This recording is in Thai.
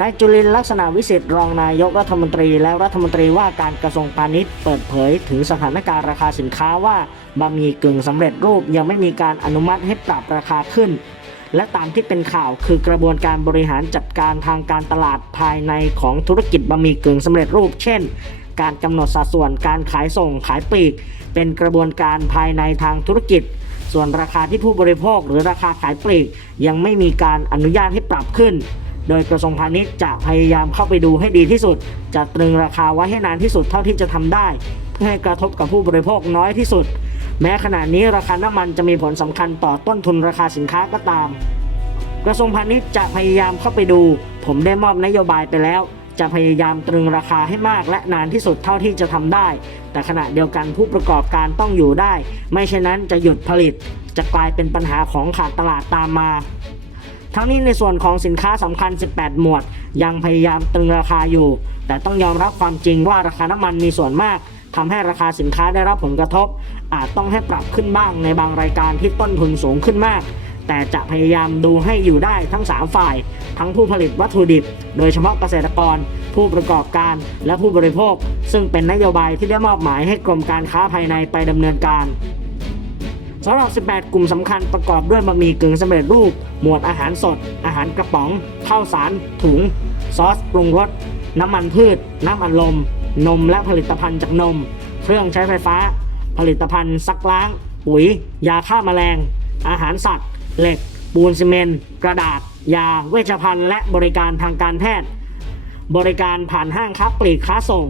นายจุลินลักษณะวิสิทธิ์รองนายกรัฐมนตรี และรัฐมนตรีว่าการกระทรวงพาณิชย์เปิดเผยถึงสถานการณ์ราคาสินค้าว่าบะหมี่กึ่งสำเร็จรูปยังไม่มีการอนุมัติให้ปรับราคาขึ้น และตามที่เป็นข่าวคือกระบวนการบริหารจัดการทางการตลาดภายในของธุรกิจบะหมี่กึ่งสำเร็จรูป เช่น การกำหนดสัดส่วนการขายส่งขายปลีก เป็นกระบวนการภายในทางธุรกิจ ส่วนราคาที่ผู้บริโภคหรือราคาขายปลีก ยังไม่มีการอนุญาตให้ปรับขึ้น โดยกระทรวงพาณิชย์จะพยายามเข้าไปดูให้ดีที่สุดจะตรึงราคาไว้ให้นานที่สุดเท่าที่จะทำได้ เพื่อให้กระทบกับผู้บริโภคน้อยที่สุด แม้ขณะนี้ราคาน้ำมันจะมีผลสำคัญต่อต้นทุนราคาสินค้าก็ตาม กระทรวงพาณิชย์จะพยายามเข้าไปดู ผมได้มอบนโยบายไปแล้วจะพยายามตรึงราคาให้มากและนานที่สุดเท่าที่จะทำได้ แต่ขณะเดียวกันผู้ประกอบการต้องอยู่ได้ ไม่เช่นนั้นจะหยุดผลิต จะกลายเป็นปัญหาของขาดตลาดตามมา ทั้งนี้ในส่วนของสินค้าสำคัญ 18 หมวด ยังพยายามตึงราคาอยู่ แต่ต้องยอมรับความจริงว่าราคาน้ำมันมีส่วนมากทำให้ราคาสินค้าได้รับผลกระทบ อาจต้องให้ปรับขึ้นบ้างในบางรายการที่ต้นทุนสูงขึ้นมาก แต่จะพยายามดูให้อยู่ได้ทั้ง 3 ฝ่าย ทั้งผู้ผลิตวัตถุดิบ โดยเฉพาะเกษตรกร ผู้ประกอบการ และผู้บริโภค ซึ่งเป็นนโยบายที่ได้มอบหมายให้กรมการค้าภายในไปดำเนินการ สำหรับ 18 กลุ่มสำคัญประกอบด้วยบะหมี่กึ่งสำเร็จรูป หมวดอาหารสด อาหารกระป๋อง ข้าวสาร ถุง ซอสปรุงรส น้ำมันพืช น้ำอัดลม นมและผลิตภัณฑ์จากนม เครื่องใช้ไฟฟ้า ผลิตภัณฑ์ซักล้าง ปุ๋ย ยาฆ่าแมลง อาหารสัตว์ เหล็ก ปูนซีเมนต์ กระดาษ ยา เวชภัณฑ์ และบริการทางการแพทย์ บริการผ่านห้างค้าปลีกค้าส่ง